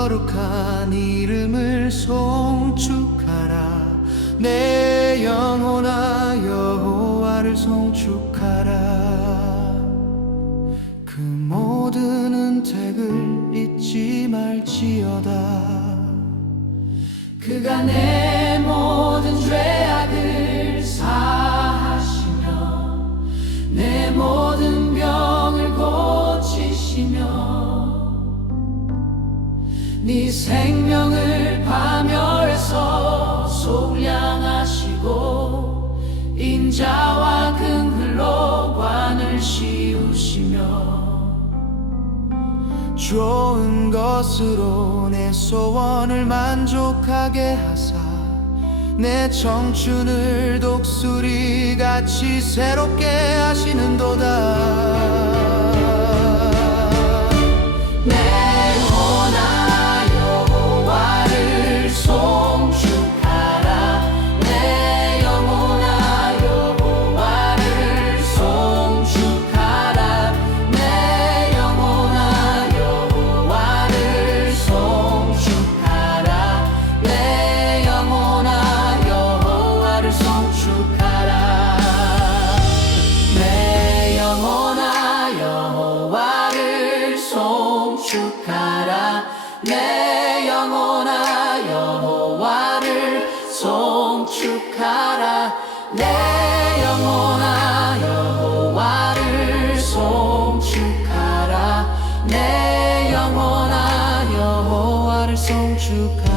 거룩한 이름을 송축하라. 내 영혼아 여호와를 송축하라. 그 모든 은택을 잊지 말지어다. 그가 내 네 생명을 파멸해서 속량하시고 인자와 긍휼로 관을 씌우시며 좋은 것으로 내 소원을 만족하게 하사 내 청춘을 독수리 같이 새롭게 축하라. 내 영혼아 여호와를 송축하라. 내 영혼아 여호와를 송축하라. 내 영혼아 여호와를 송축하라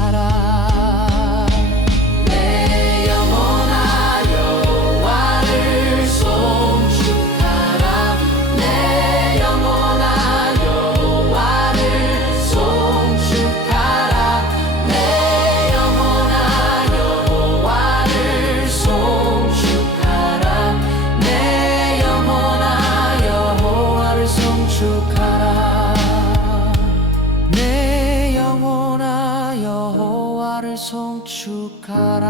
송축하라.